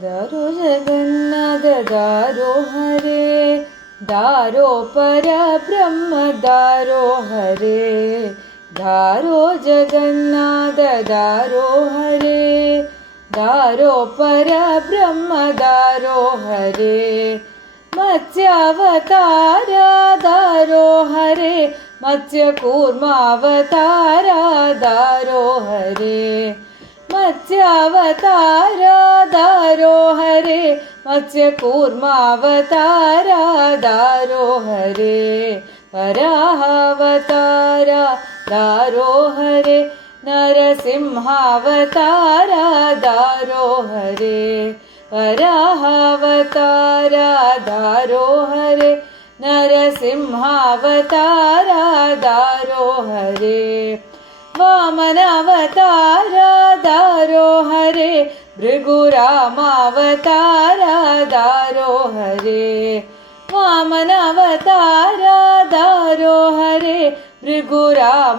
दारो जगन्नाथ दारो हरे, दारो परब्रह्म दारो हरे, दारो जगन्नाथ दारो हरे, दारो परब्रह्म दारो हरे, मत्स्यावतारा दारो हरे, मत्स्यकूर्मावतारा दारो हरे, मत्स्यावतारा दारो हरे, मत्स्यकूर्मावतारा दारो हरे, वराहावतारा दारो हरे, नरसिंहावतारा दारो हरे, वराहावतारा दारो हरे, नरसिंहावतारा दारो हरे, वामनावतारा दारो हरे, भृगुरामावतारा दारो हरे, वामनावतारा दारो हरे, भृगुरामावतारा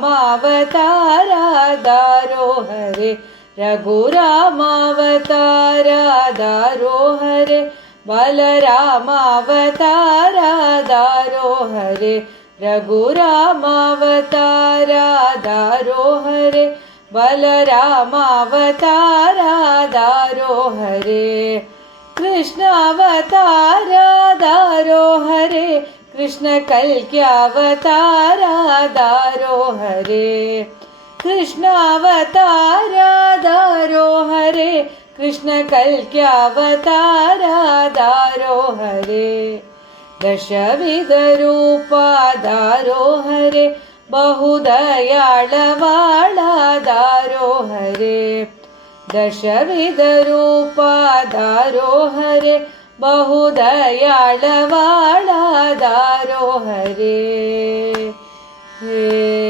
दारो हरे, रघुरामावतारा दारो हरे, बलरामावतारा दारो हरे, रघुरामावतारा दारो हरे, बलरामावतारा दारो हरे, कृष्णावतारा दारो हरे, कृष्ण कल्क्यावतारा दारो हरे, कृष्णावतारा दारो हरे, कृष्ण कल्क्यावतारा दारो हरे, दशविधरूपा दारो हरे, बहुदयाळवाळा दारो हरे, दशविधरूपा दारो हरे, बहुदयाळवाळा दारो हरे, हे